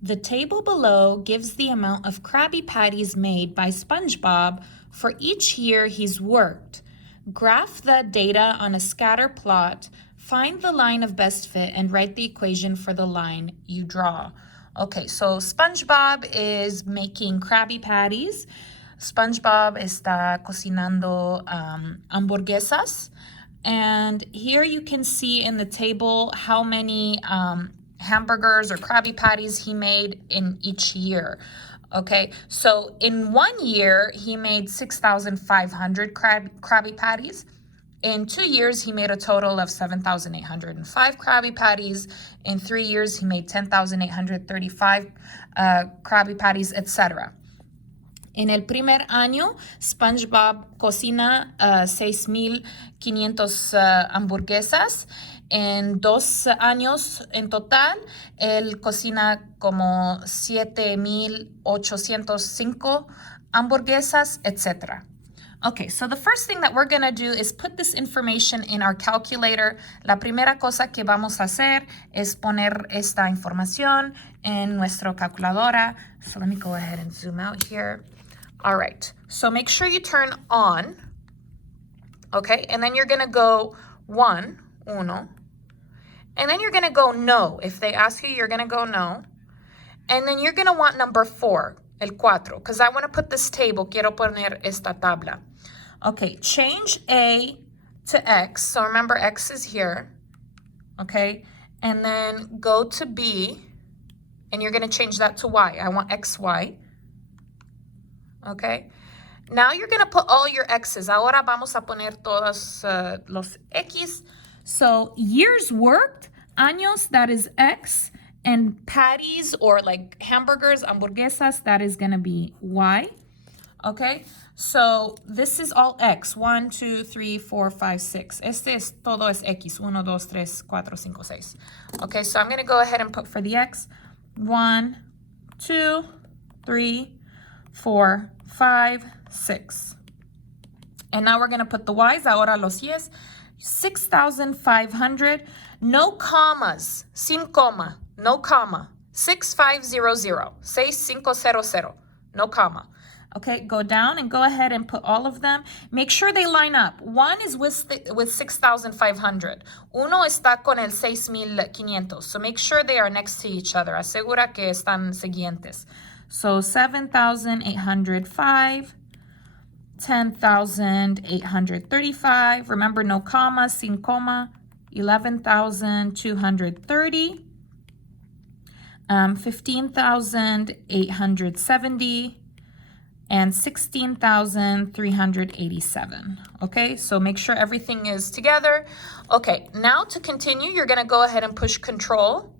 The table below gives the amount of Krabby Patties made by SpongeBob for each year he's worked. Graph the data on a scatter plot, find the line of best fit, and write the equation for the line you draw. Okay, so SpongeBob is making Krabby Patties. SpongeBob está cocinando hamburguesas. And here you can see in the table how many hamburgers or Krabby Patties he made in each year. Okay, so in 1 year, he made 6,500 Krabby Patties. In 2 years, he made a total of 7,805 Krabby Patties. In 3 years, he made 10,835 Krabby Patties, etc. En el primer año, SpongeBob cocina 6,500 hamburguesas. En 2 años en total, él cocina como 7,805 hamburguesas, etc. Okay, so the first thing that we're going to do is put this information in our calculator. La primera cosa que vamos a hacer es poner esta información en nuestra calculadora. So let me go ahead and zoom out here. All right, so make sure you turn on, okay? And then you're going to go uno. And then you're going to go no. If they ask you, you're going to go no. And then you're going to want number 4, el 4, because I want to put this table. Quiero poner esta tabla. Okay, change A to X. So remember, X is here, okay? And then go to B, and you're going to change that to Y. I want XY. Okay, now you're going to put all your X's. Ahora vamos a poner todos los X. So years worked, años, that is X, and patties or like hamburgers, hamburguesas, that is going to be Y. Okay, so this is all X. 1, 2, 3, 4, 5, 6. Este es todo es X. 1, 2, 3, 4, 5, 6. Okay, so I'm going to go ahead and put for the X 1, 2, 3, 4, 5, 6. And now we're going to put the Y's. Ahora los Y's. 6,500. No commas. Sin coma. No comma. 6,500. 6,500. No comma. Okay, go down and go ahead and put all of them. Make sure they line up. 1 is with 6,500. Uno está con el 6,500. So make sure they are next to each other. Asegura que están siguientes. So 7,805, 10,835. Remember, no comma, sin coma. 11,230. 15,870. And 16,387. Okay, so make sure everything is together. Okay, now to continue, you're going to go ahead and push Control,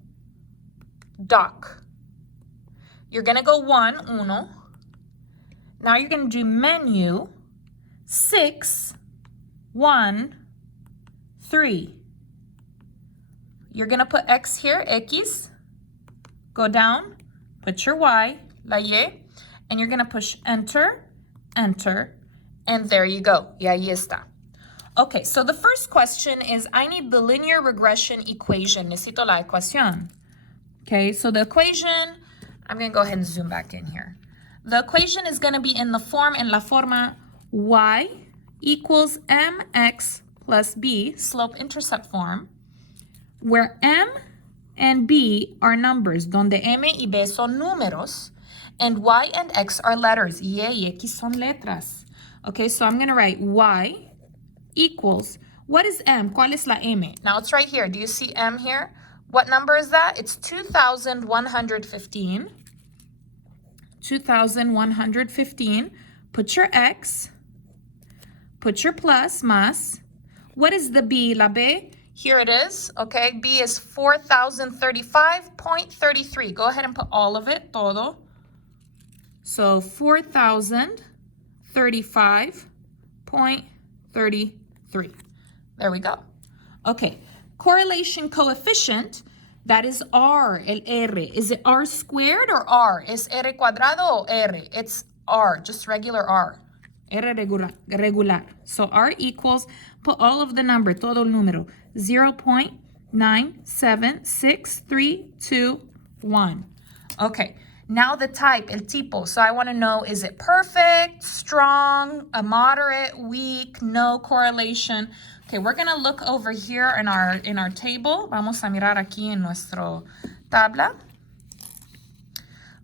Dock. You're going to go uno. Now you're going to do Menu, 6, 1, 3. You're going to put X here, X. Go down, put your Y, la Y. And you're going to push Enter, Enter, and there you go. Y ahí está. Okay, so the first question is, I need the linear regression equation. Necesito la ecuación. Okay, so the equation, I'm going to go ahead and zoom back in here. The equation is going to be in the form, en la forma, y equals mx plus b, slope-intercept form, where m and b are numbers, donde m y b son números, and y and x are letters. Y x son letras. Okay, so I'm going to write y equals, what is m? ¿Cuál es la m? Now it's right here. Do you see m here? What number is that? It's 2,115. 2,115. Put your x. Put your plus, más. What is the b? La b? Here it is. Okay, b is 4,035.33. Go ahead and put all of it, todo. So 4,035.33. There we go. Okay, correlation coefficient, that is R, el R. Is it R squared or R? ¿Es R cuadrado o R? It's R, just regular R. R regular. So R equals, put all of the number, todo el número, 0.97631. Okay, now the type, el tipo. So I want to know, is it perfect, strong, a moderate, weak, no correlation? Okay, we're going to look over here in our table. Vamos a mirar aquí en nuestro tabla.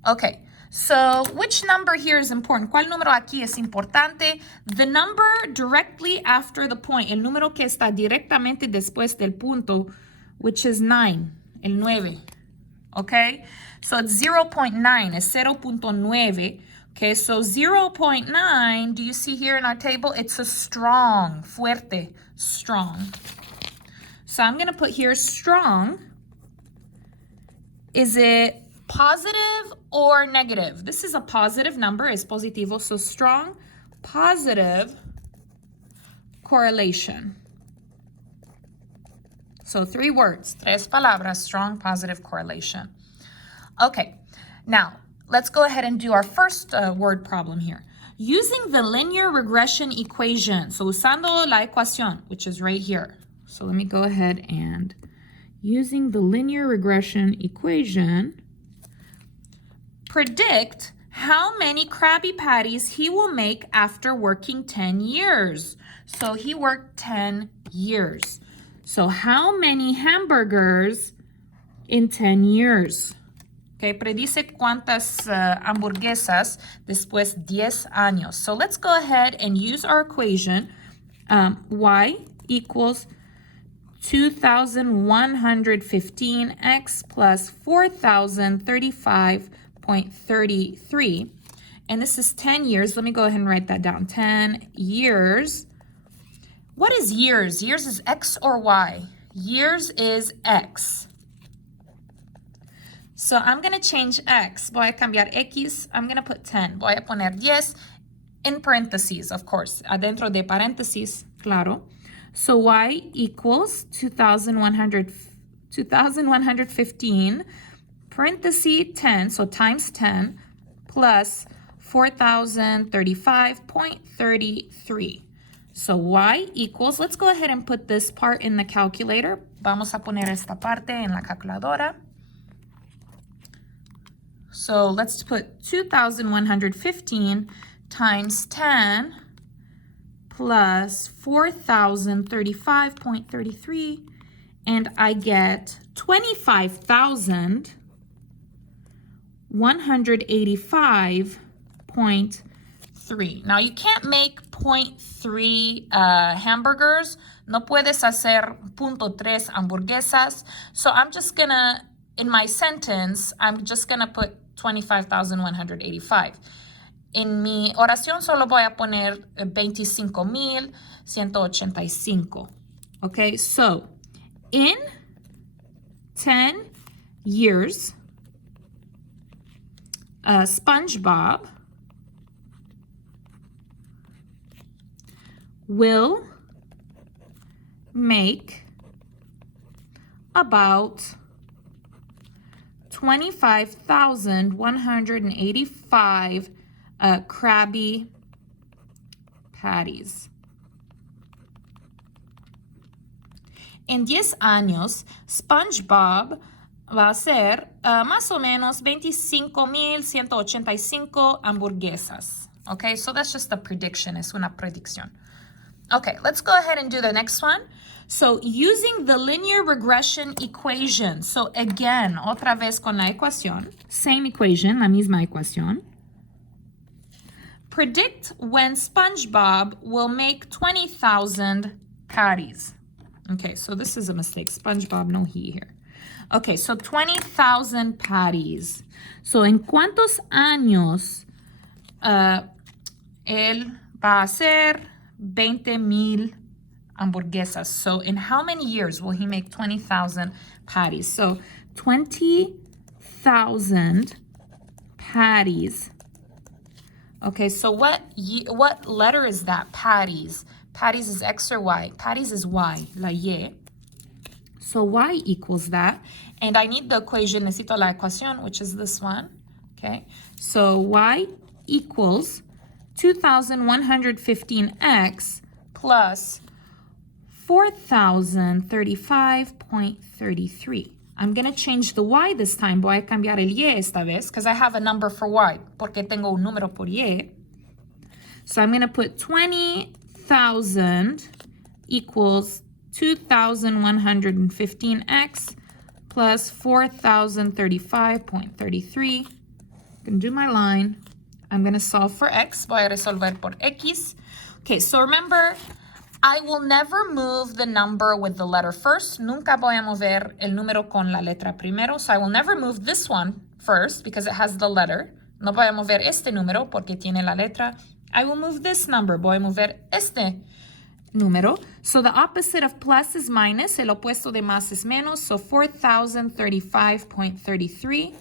Okay, so which number here is important? ¿Cuál número aquí es importante? The number directly after the point, el número que está directamente después del punto, which is 9, el 9. Okay, so it's 0.9, es 0.9. Okay, so 0.9, do you see here in our table? It's a strong, fuerte, strong. So I'm going to put here strong. Is it positive or negative? This is a positive number, es positivo, so strong, positive correlation. So 3 words, 3 palabras, strong, positive correlation. Okay, now let's go ahead and do our first word problem here. Using the linear regression equation, so usando la ecuación, which is right here. So let me go ahead and using the linear regression equation, predict how many Krabby Patties he will make after working 10 years. So he worked 10 years. So how many hamburgers in 10 years? Okay, predice cuántas hamburguesas después 10 años. So let's go ahead and use our equation. Y equals 2,115x plus 4,035.33. And this is 10 years. Let me go ahead and write that down. 10 years. What is years? Years is X or Y? Years is X. So I'm going to change X. Voy a cambiar X. I'm going to put 10. Voy a poner 10 in parentheses, of course. Adentro de paréntesis, claro. So Y equals 2,115, parenthesis 10, so times 10, plus 4,035.33. So Y equals, let's go ahead and put this part in the calculator. Vamos a poner esta parte en la calculadora. So let's put 2,115 times 10 plus 4,035.33, and I get 25,185.3. Now you can't make 0.3 hamburgers. No puedes hacer 0.3 hamburguesas. So I'm just gonna, in my sentence, I'm just gonna put 25,185. En mi oración solo voy a poner 25,185. Okay, so in 10 years, SpongeBob will make about 25,185 Krabby Patties. En 10 años, SpongeBob va a hacer más o menos 25,185 hamburguesas. Okay, so that's just a prediction. Es una predicción. Okay, let's go ahead and do the next one. So using the linear regression equation. So again, otra vez con la ecuación. Same equation, la misma ecuación. Predict when SpongeBob will make 20,000 patties. Okay, so this is a mistake. SpongeBob, no he here. Okay, so 20,000 patties. So en cuántos años él va a hacer 20,000 hamburguesas? So in how many years will he make 20,000 patties? So 20,000 patties. Okay, so what letter is that? Patties. Patties is X or Y? Patties is Y, la Y. So Y equals that. And I need the equation, necesito la ecuación, which is this one. Okay, so Y equals 2,115x plus 4,035.33. I'm going to change the y this time. Voy a cambiar el y esta vez because I have a number for y. Porque tengo un número por y. So I'm going to put 20,000 equals 2,115x plus 4,035.33. I'm going to do my line. I'm going to solve for x. Voy a resolver por x. Okay, so remember, I will never move the number with the letter first. Nunca voy a mover el número con la letra primero. So I will never move this one first because it has the letter. No voy a mover este número porque tiene la letra. I will move this number. Voy a mover este número. So the opposite of plus is minus. El opuesto de más es menos. So 4,035.33.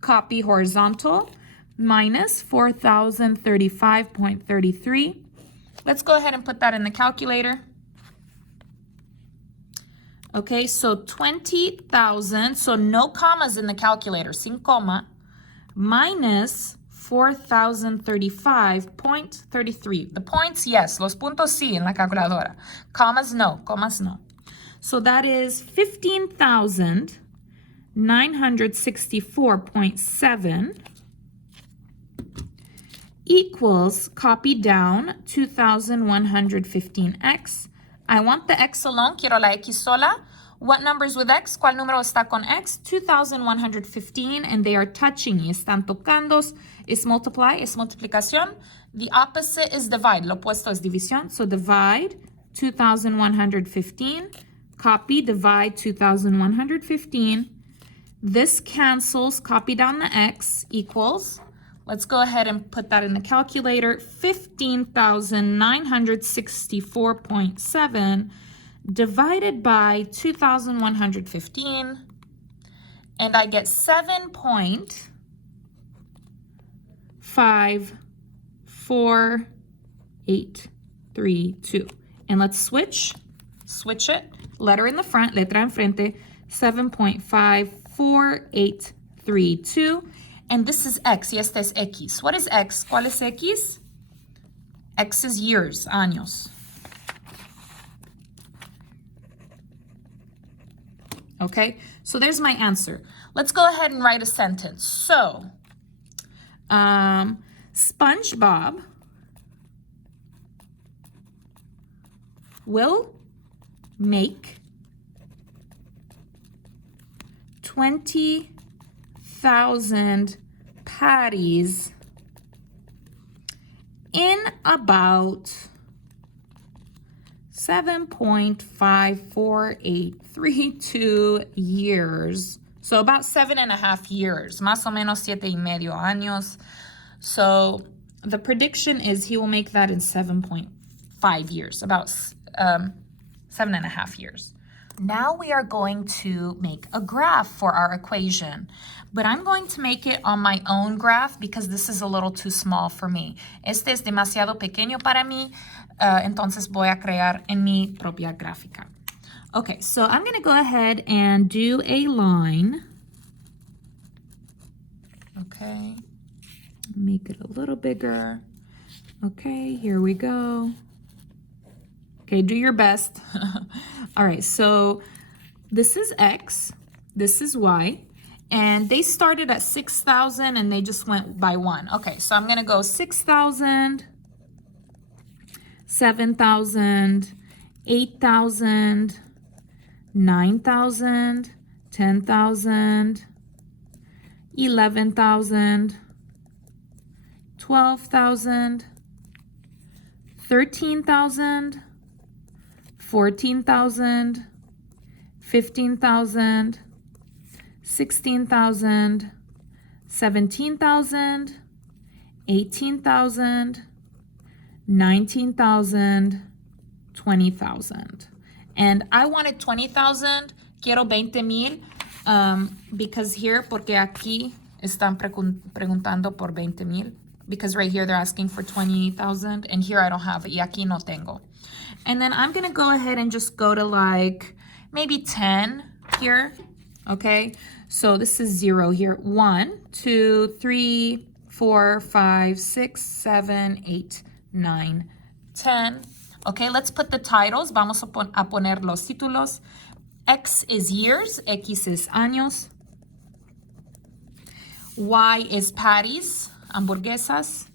Copy horizontal. Minus 4,035.33. Let's go ahead and put that in the calculator. Okay, so 20,000, so no commas in the calculator, sin coma, minus 4,035.33. The points, yes, los puntos sí en la calculadora. Commas no. So that is 15,964.7 equals, copy down, 2,115x. I want the x alone, quiero la x sola. What numbers with x? ¿Cuál número está con x? 2,115, and they are touching y están tocando. Es multiply, es multiplicación. The opposite is divide. Lo opuesto es división. So divide 2,115. Copy, divide 2,115. This cancels, copy down the x, equals, let's go ahead and put that in the calculator. 15,964.7 divided by 2,115. And I get 7.54832. And let's switch it. Letter in the front, letra enfrente, 7.54832. And this is x, y este es x. What is x? ¿Cuál es x? X is years, años. Okay, so there's my answer. Let's go ahead and write a sentence. So, SpongeBob will make 20,000 patties in about 7.54832 years. So about 7.5 years, más o menos 7.5 años. So the prediction is he will make that in 7.5 years, about 7.5 years. Now we are going to make a graph for our equation, but I'm going to make it on my own graph because this is a little too small for me. Este es demasiado pequeño para mí, entonces voy a crear en mi propia gráfica. Okay, so I'm going to go ahead and do a line. Okay, make it a little bigger. Okay, here we go. Okay, do your best. All right, so this is x, this is y, and they started at 6,000 and they just went by one. Okay, so I'm gonna go 6,000, 7,000, 8,000, 9,000, 10,000, 11,000, 12,000, 13,000, 14,000, 15,000, 16,000, 17,000, 18,000, 19,000, 20,000. And I wanted 20,000, quiero 20,000, because here, porque aquí están preguntando por 20,000, because right here they're asking for 20,000, and here I don't have it, y aquí no tengo. And then I'm gonna go ahead and just go to like maybe 10 here, okay? So this is 0 here. 1, 2, 3, 4, 5, 6, 7, 8, 9, 10. Okay, let's put the titles. Vamos a poner los títulos. X is years, X is años. Y is patties, hamburguesas.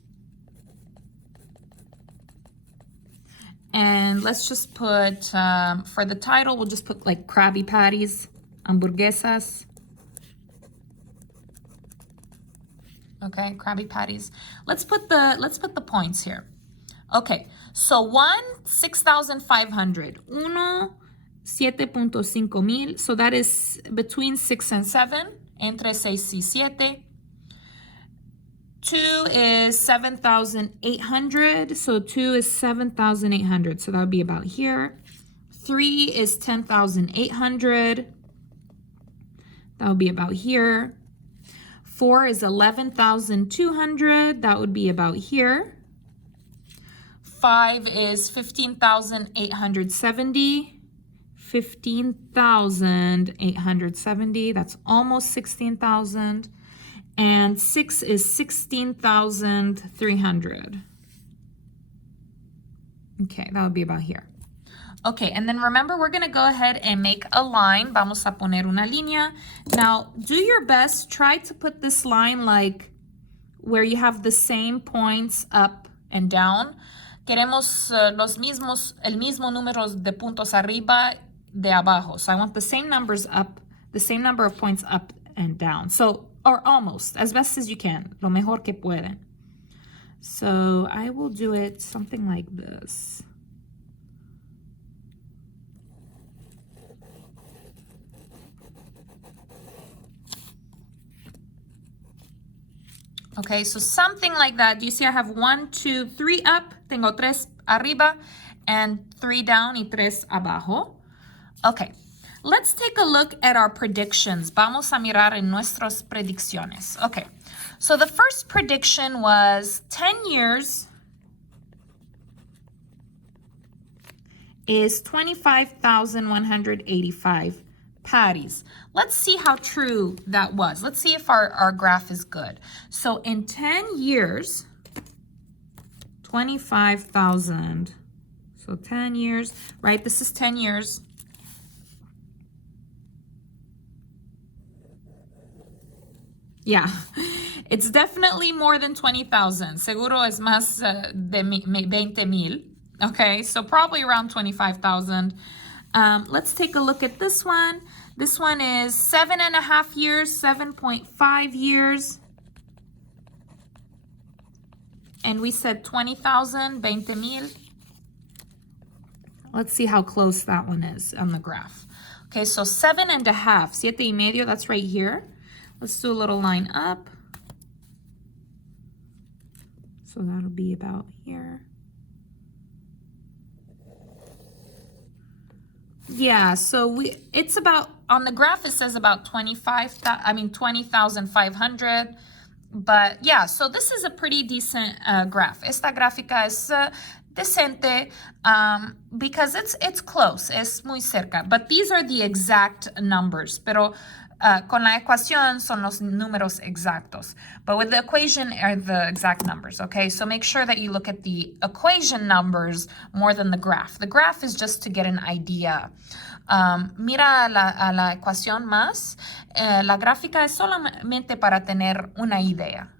And let's just put, for the title, we'll just put like Krabby Patties, hamburguesas. Okay, Krabby Patties. Let's put the points here. Okay, so 1, 6,500. 7.5 mil. So that is between 6 and 7. Entre 6 y 7. 2 is 7,800. So 2 is 7,800. So that would be about here. 3 is 10,800. That would be about here. 4 is 11,200. That would be about here. 5 is 15,870. 15,870. That's almost 16,000. And 6 is 16,300. Okay, that would be about here. Okay, and then remember, we're going to go ahead and make a line. Vamos a poner una línea. Now, do your best. Try to put this line like where you have the same points up and down. Queremos el mismo número de puntos arriba de abajo. So I want the same numbers up, the same number of points up and down. So, or almost, as best as you can. Lo mejor que pueden. So I will do it something like this. Okay, so something like that. Do you see I have 1, 2, 3 up, tengo 3 arriba, and 3 down y 3 abajo. Okay, let's take a look at our predictions. Vamos a mirar en nuestras predicciones. Okay, so the first prediction was 10 years is 25,185 patties. Let's see how true that was. Let's see if our graph is good. So in 10 years, 25,000. So 10 years, right? This is 10 years. Yeah, it's definitely more than 20,000. Seguro es más de 20,000. Okay, so probably around 25,000. Let's take a look at this one. This one is 7.5 years, 7.5 years. And we said 20,000, 20,000. Let's see how close that one is on the graph. Okay, so 7.5, 7.5, that's right here. Let's do a little line up. So that'll be about here. Yeah, so it's about, on the graph it says about 20,500. But yeah, so this is a pretty decent graph. Esta gráfica es decente because it's close, es muy cerca. But these are the exact numbers. Pero con la ecuación son los números exactos. But with the equation are the exact numbers, okay? So make sure that you look at the equation numbers more than the graph. The graph is just to get an idea. Mira a la ecuación más. La gráfica es solamente para tener una idea.